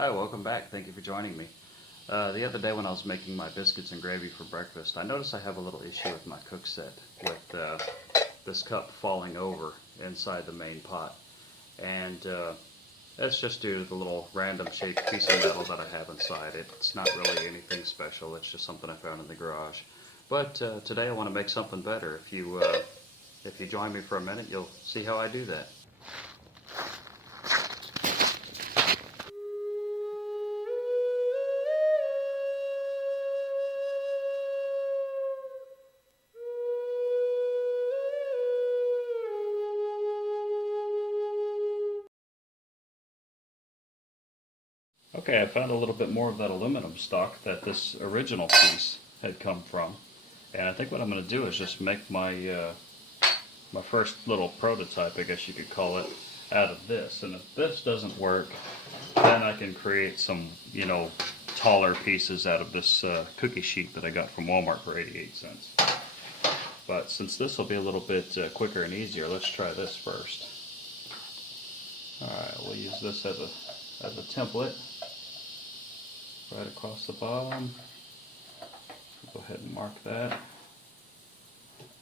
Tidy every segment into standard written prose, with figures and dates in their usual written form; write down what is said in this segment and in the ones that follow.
Hi, welcome back. Thank you for joining me. The other day when I was making my biscuits and gravy for breakfast, I noticed I have a little issue with my cook set with this cup falling over inside the main pot. And that's just due to the little random shaped piece of metal that I have inside it. It's not really anything special, it's just something I found in the garage. But today I want to make something better. If you join me for a minute, you'll see how I do that. Okay, I found a little bit more of that aluminum stock that this original piece had come from. And I think what I'm going to do is just make my first little prototype, I guess you could call it, out of this. And if this doesn't work, then I can create some, taller pieces out of this cookie sheet that I got from Walmart for 88 cents. But since this will be a little bit quicker and easier, let's try this first. Alright, we'll use this as a template right across the bottom. Go ahead and mark that.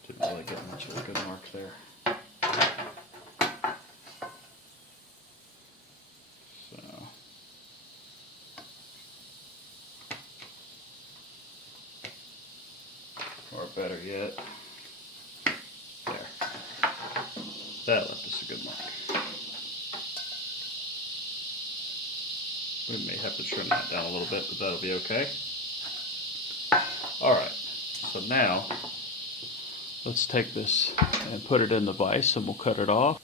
Didn't really get much of a good mark there. So, or better yet, there. That left us a good mark. We may have to trim that down a little bit, but that'll be okay. Alright, so now let's take this and put it in the vise and we'll cut it off.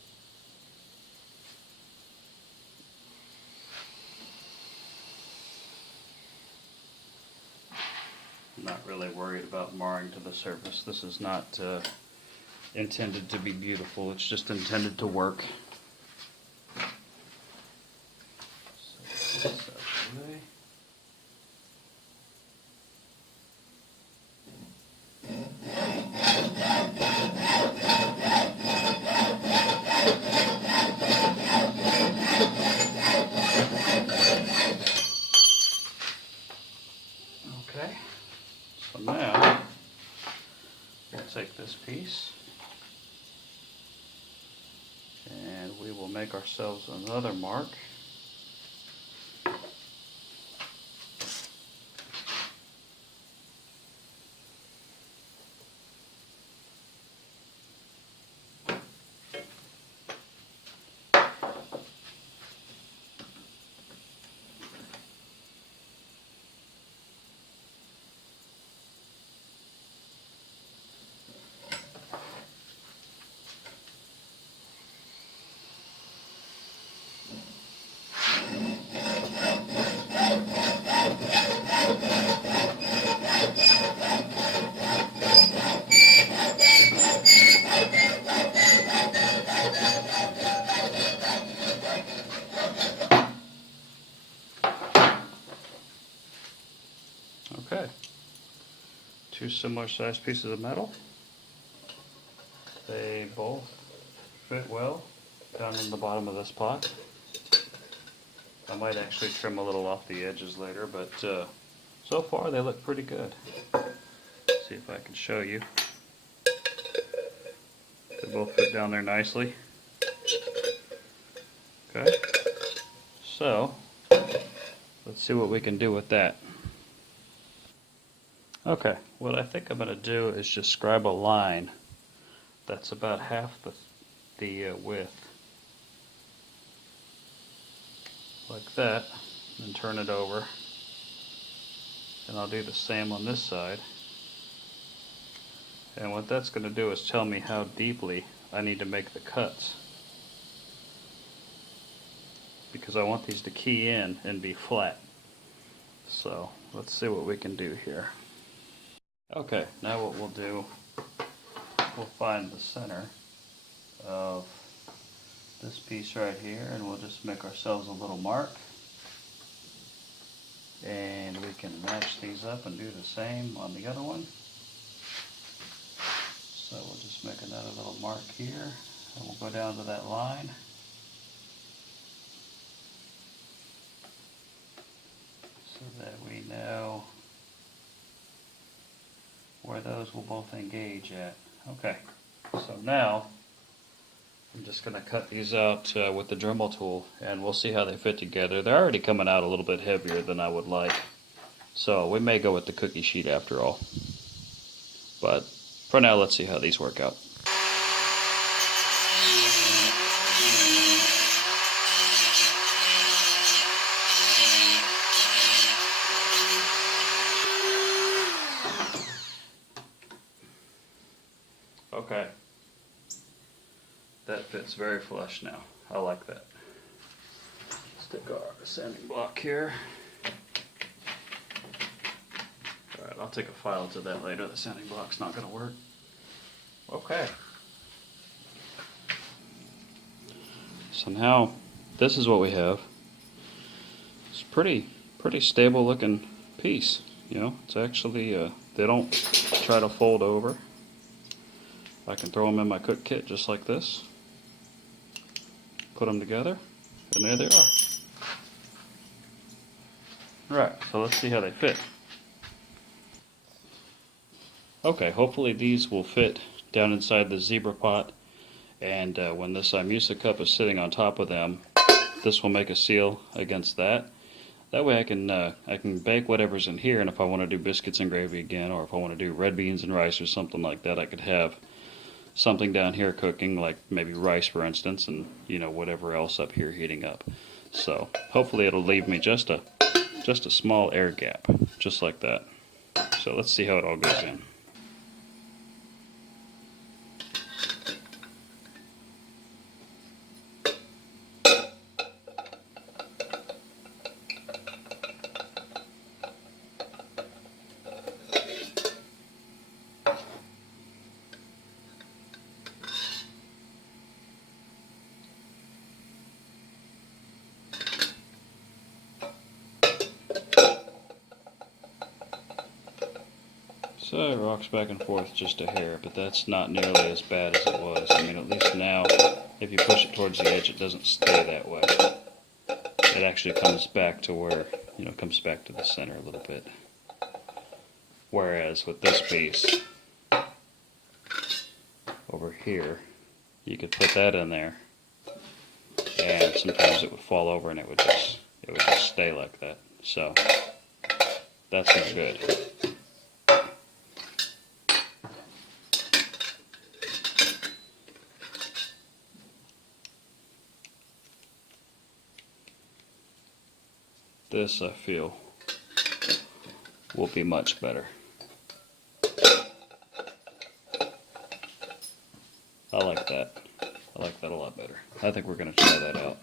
I'm not really worried about marring to the surface. This is not intended to be beautiful, it's just intended to work. So, this out of the way. Okay, so now we'll take this piece and we will make ourselves another mark. Okay, two similar sized pieces of metal. They both fit well down in the bottom of this pot. I might actually trim a little off the edges later, but so far they look pretty good. Let's see if I can show you. They both fit down there nicely. Okay, so let's see what we can do with that. Okay, what I think I'm going to do is just scribe a line that's about half the width, like that, and turn it over. And I'll do the same on this side. And what that's going to do is tell me how deeply I need to make the cuts, because I want these to key in and be flat. So let's see what we can do here. Okay, now what we'll do, we'll find the center of this piece right here and we'll just make ourselves a little mark. And we can match these up and do the same on the other one. So we'll just make another little mark here and we'll go down to that line. so that we know where those will both engage at. Okay, so now I'm just going to cut these out with the Dremel tool, and we'll see how they fit together. They're already coming out a little bit heavier than I would like, so we may go with the cookie sheet after all. But for now, let's see how these work out. Okay, that fits very flush now. I like that. Stick our sanding block here. Alright, I'll take a file to that later. The sanding block's not going to work. Okay. So now, this is what we have. It's pretty stable looking piece. You know, it's actually, they don't try to fold over. I can throw them in my cook kit just like this. Put them together, and there they are. Right, so let's see how they fit. Okay, hopefully these will fit down inside the zebra pot, and when this Imusa cup is sitting on top of them, this will make a seal against that. That way I can bake whatever's in here, and if I want to do biscuits and gravy again, or if I want to do red beans and rice or something like that, I could have something down here cooking, like maybe rice for instance, and you know, whatever else up here heating up. So hopefully it'll leave me just a small air gap, just like that. So let's see how it all goes in. So it rocks back and forth just a hair, but that's not nearly as bad as it was. I mean, at least now, if you push it towards the edge, it doesn't stay that way. It actually comes back to where, you know, comes back to the center a little bit. Whereas with this piece, over here, you could put that in there, and sometimes it would fall over and it would just stay like that. So, that's not good. This, I feel, will be much better. I like that. I like that a lot better. I think we're going to try that out.